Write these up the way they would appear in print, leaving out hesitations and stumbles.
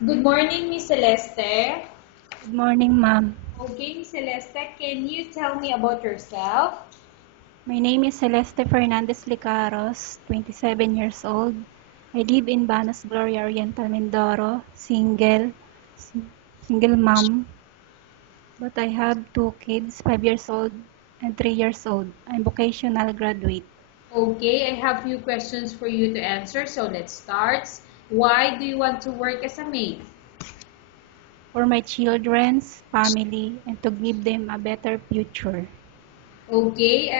Good morning, Miss Celeste. Good morning, ma'am. Okay, Miss Celeste, can you tell me about yourself? My name is Celeste Fernandez Licaros, 27 years old. I live in Banas Gloria Oriental, Mindoro, single mom, but I have two kids, 5 years old and 3 years old. I'm vocational graduate. Okay, I have few questions for you to answer, so let's start. Why do you want to work as a maid? For my children's family and to give them a better future. Okay,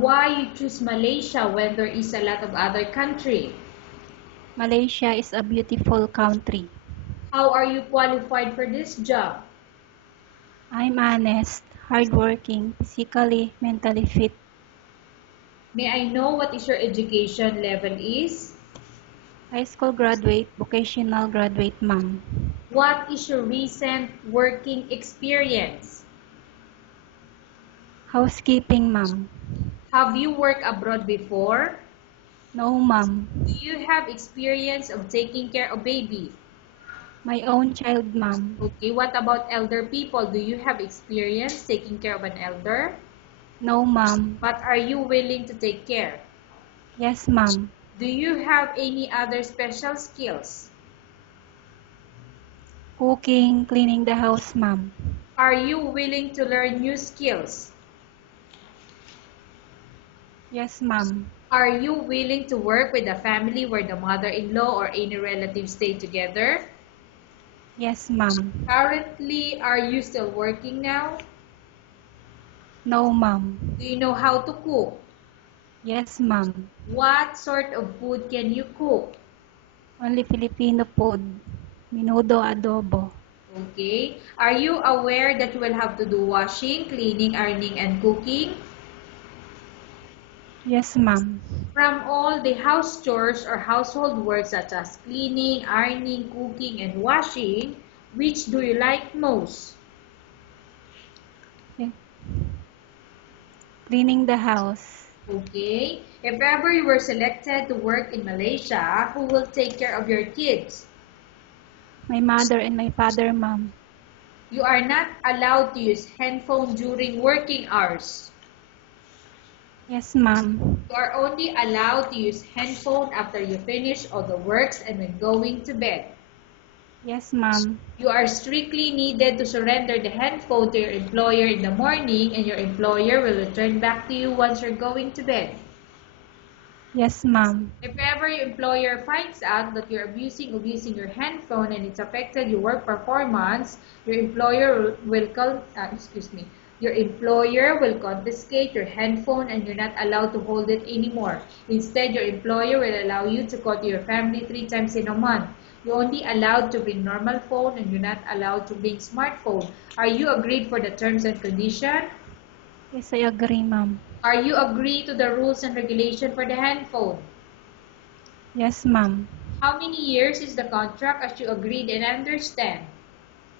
why you choose Malaysia when there is a lot of other country? Malaysia is a beautiful country. How are you qualified for this job? I'm honest, hardworking, physically, mentally fit. May I know what is your education level is? High school graduate, vocational graduate, ma'am. What is your recent working experience? Housekeeping, ma'am. Have you worked abroad before? No, ma'am. Do you have experience of taking care of baby? My own child, ma'am. Okay, what about elder people? Do you have experience taking care of an elder? No, ma'am. But are you willing to take care? Yes, ma'am. Do you have any other special skills? Cooking, cleaning the house, ma'am. Are you willing to learn new skills? Yes, ma'am. Are you willing to work with a family where the mother-in-law or any relative stay together? Yes, ma'am. Currently, are you still working now? No, ma'am. Do you know how to cook? Yes, ma'am. What sort of food can you cook? Only Filipino food. Menudo adobo. Okay. Are you aware that you will have to do washing, cleaning, ironing, and cooking? Yes, ma'am. From all the house chores or household work such as cleaning, ironing, cooking, and washing, which do you like most? Eh, Cleaning the house. Okay. If ever you were selected to work in Malaysia, who will take care of your kids? My mother and my father, ma'am. You are not allowed to use handphone during working hours. Yes, ma'am. You are only allowed to use handphone after you finish all the works and when going to bed. Yes, ma'am. You are strictly needed to surrender the handphone to your employer in the morning and your employer will return back to you once you're going to bed. Yes, ma'am. If ever your employer finds out that you're abusing your handphone and it's affected your work performance, your employer will your employer will confiscate your handphone and you're not allowed to hold it anymore. Instead, your employer will allow you to call to your family 3 times in a month. You're only allowed to bring normal phone and you're not allowed to bring smartphone. Are you agreed for the terms and condition? Yes, I agree, ma'am. Are you agree to the rules and regulation for the handphone? Yes, ma'am. How many years is the contract as you agreed and understand?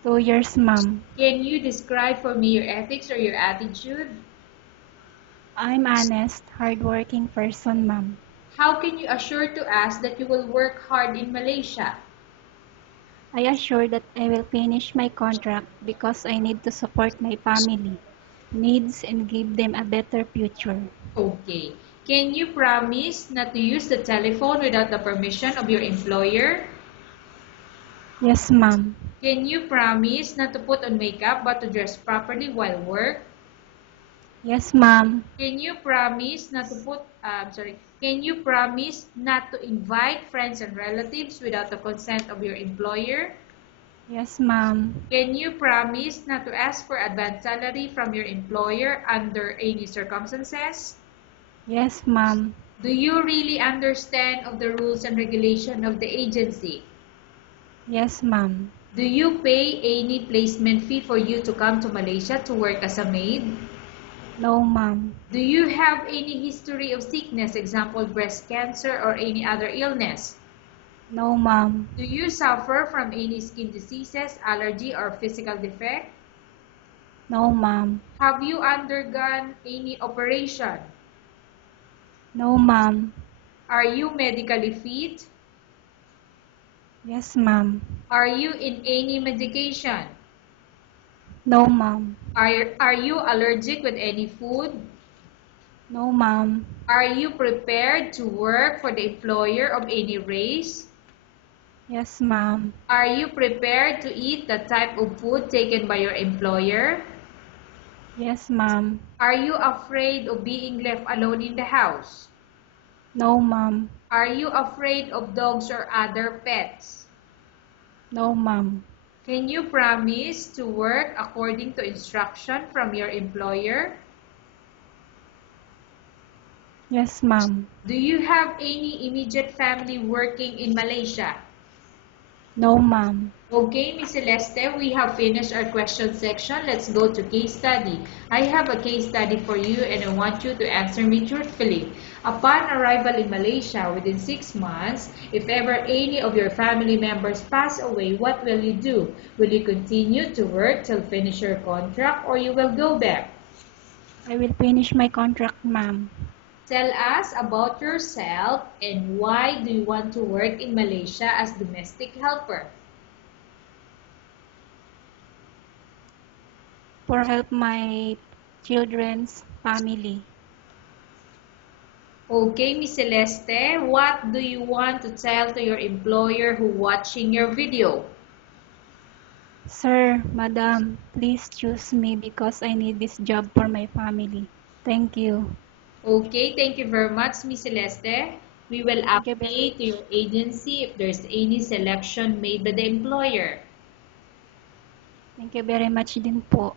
2 years, ma'am. Can you describe for me your ethics or your attitude? I'm honest, hardworking person, ma'am. How can you assure to us that you will work hard in Malaysia? I assure that I will finish my contract because I need to support my family needs and give them a better future. Okay. Can you promise not to use the telephone without the permission of your employer? Yes, ma'am. Can you promise not to put on makeup but to dress properly while work? Yes, ma'am. Can you promise not to can you promise not to invite friends and relatives without the consent of your employer? Yes, ma'am. Can you promise not to ask for advance salary from your employer under any circumstances? Yes, ma'am. Do you really understand of the rules and regulation of the agency? Yes, ma'am. Do you pay any placement fee for you to come to Malaysia to work as a maid? No, ma'am. Do you have any history of sickness, example breast cancer or any other illness? No, ma'am. Do you suffer from any skin diseases, allergy or physical defect? No, ma'am. Have you undergone any operation? No, ma'am. Are you medically fit? Yes, ma'am. Are you in any medication? No, ma'am. Are you allergic with any food? No, ma'am. Are you prepared to work for the employer of any race? Yes, ma'am. Are you prepared to eat the type of food taken by your employer? Yes, ma'am. Are you afraid of being left alone in the house? No, ma'am. Are you afraid of dogs or other pets? No, ma'am. Can you promise to work according to instruction from your employer? Yes, ma'am. Do you have any immediate family working in Malaysia? No, ma'am. Okay, Miss Celeste, we have finished our question section. Let's go to case study. I have a case study for you and I want you to answer me truthfully. Upon arrival in Malaysia within 6 months, if ever any of your family members pass away, what will you do? Will you continue to work till finish your contract or you will go back? I will finish my contract, ma'am. Tell us about yourself and why do you want to work in Malaysia as domestic helper? For help my children's family. Okay, Miss Celeste, what do you want to tell to your employer who watching your video? Sir, madam, please choose me because I need this job for my family. Thank you. Okay, thank you very much, Miss Celeste. We will Thank you very, update your agency if there's any selection made by the employer. thank you very much din po.